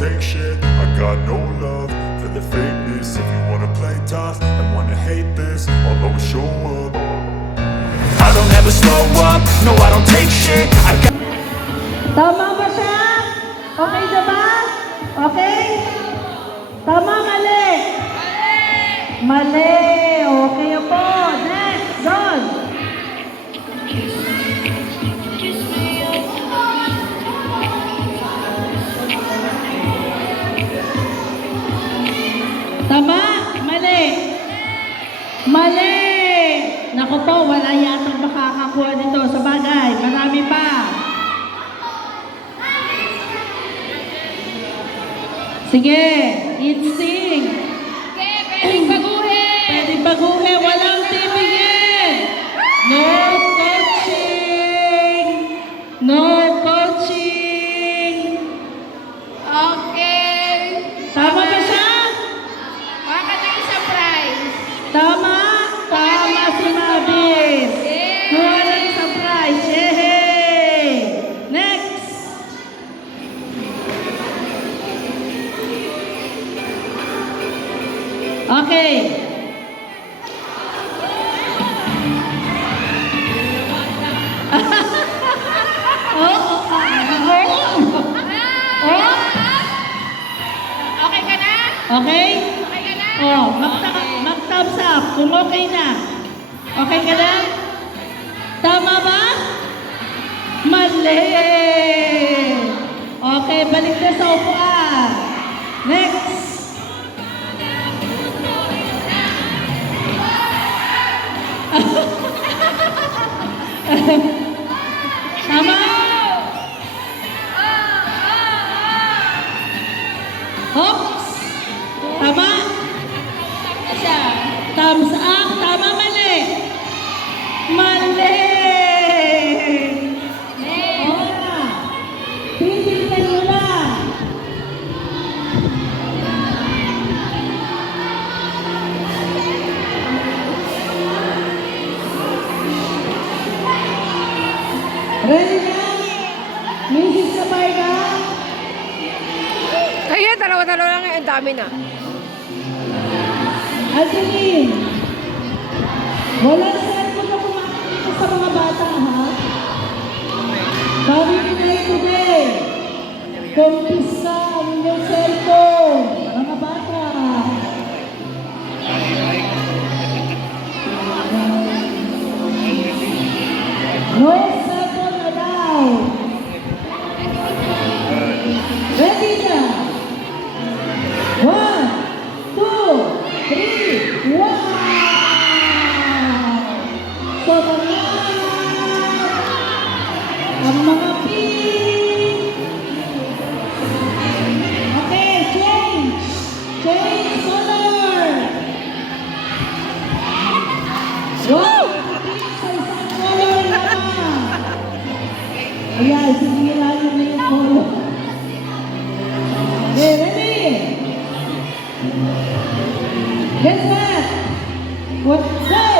take shit. I got no love for the fakeness. If you wanna play tough and wanna hate this, I'll always show up. I don't ever slow up, no I don't take shit. I got Tama ba siya? Okay na ba? Okay? Tama, mali? Mali. Okay po. Next, Don. Tama? Mali? Mali. Naku po, wala yatang makakakuha nito sa bagay. Marami pa. Sige, instinct. Okay, pwedeng baguhin. Pwedeng baguhin, walang titingin. No coaching. No coaching. Okay. Tama ba siya? Baka na yung surprise. Tama? Tama si Mabis. Kuha ng surprise. Yehey! Next. Okay. Okay ka na? Okay? Okay ka na? Oh, mag-thumbs up kung okay na. Okay ka na? Tama ba? Mali! Okay, balik na sa upuan. Next. Tama? Hops? Tama? Siya. Thumbs up? Tama, mali? Mali! Oh, titignan nyo lang. Ready na? Music sabay na? Ayan, dalawa-dalawa lang. Ang dami na. Adeline, walang cellphone na kumakita sa mga bata, ha? Sabi ni Nay today, kumpisa ang inyong cellphone, mga bata. No cellphone allowed. Ready na? 1, 2, 3, wow! Sobrang ang mga pink. Okay, change. Change color. Wow! Pink sa isang color naman. Ayan, sige lang yung color. Okay, ready? Get set! What? Go!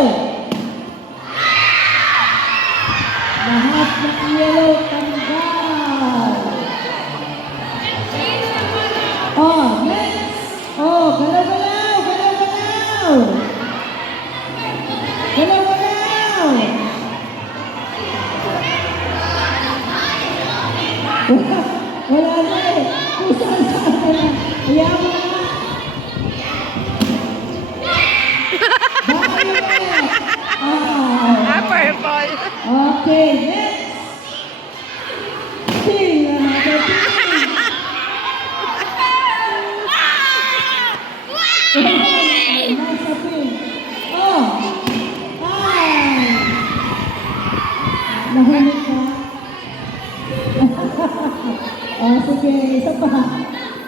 Lahat ng yellow tanggal. Oh, next! Oh, galaw-galaw! Galaw-galaw! Galaw-galaw! Wala na eh. Kung saan-saan na lang. Ayaw mo na. Purple. Okay, next. Ping, another ping. Nasa ping. Oh. Ay. Nahulog ka. Oh, sige, isa pa.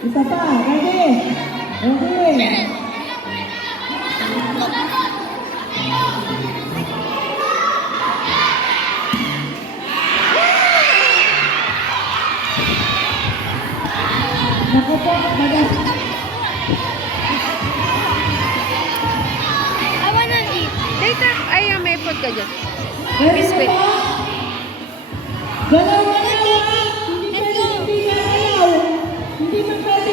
Isa pa. Ready? Ready? Naku po, I wanna eat. Data, ay, may food ka dyan. ready Biscuit. na ba? Galaw-galaw, ha? Hindi pwede hindi galaw. Hindi pa pwede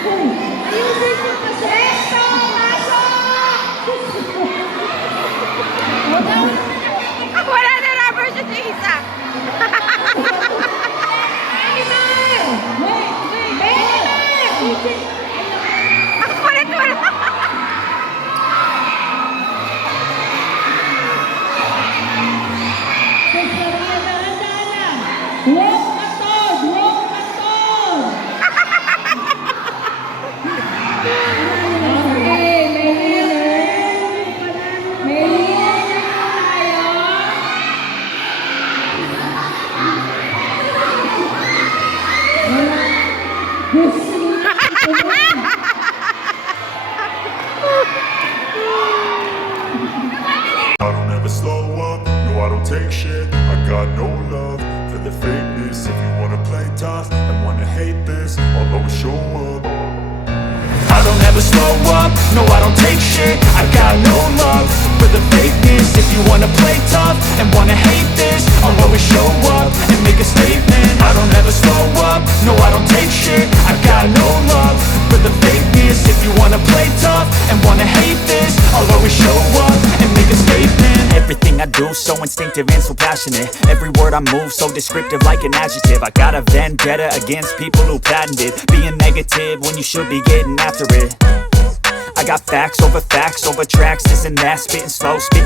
Ayusin mo kasi. Eto! Wala na rubber sa isa. Ang kulit wala. Walk atod! Walk atod! Okay, may winner. May winner tayo. I don't ever slow up, no I don't take shit. I got no love for the fakeness. If you wanna play tough and wanna hate this, I'll always show up. I don't ever slow up, no I don't take shit. I got no love for the fakeness. If you wanna play tough and wanna hate this, I'll always show up and make a statement. I don't ever slow up, no I don't take shit. I got no love for the fakeness. If you wanna play tough and wanna hate this, I'll always show up and make a statement. Everything I do so instinctive and so passionate. Every word I move so descriptive like an adjective. I got a vendetta against people who patented being negative when you should be getting after it. I got facts over tracks, this and that, spitting slow, spitting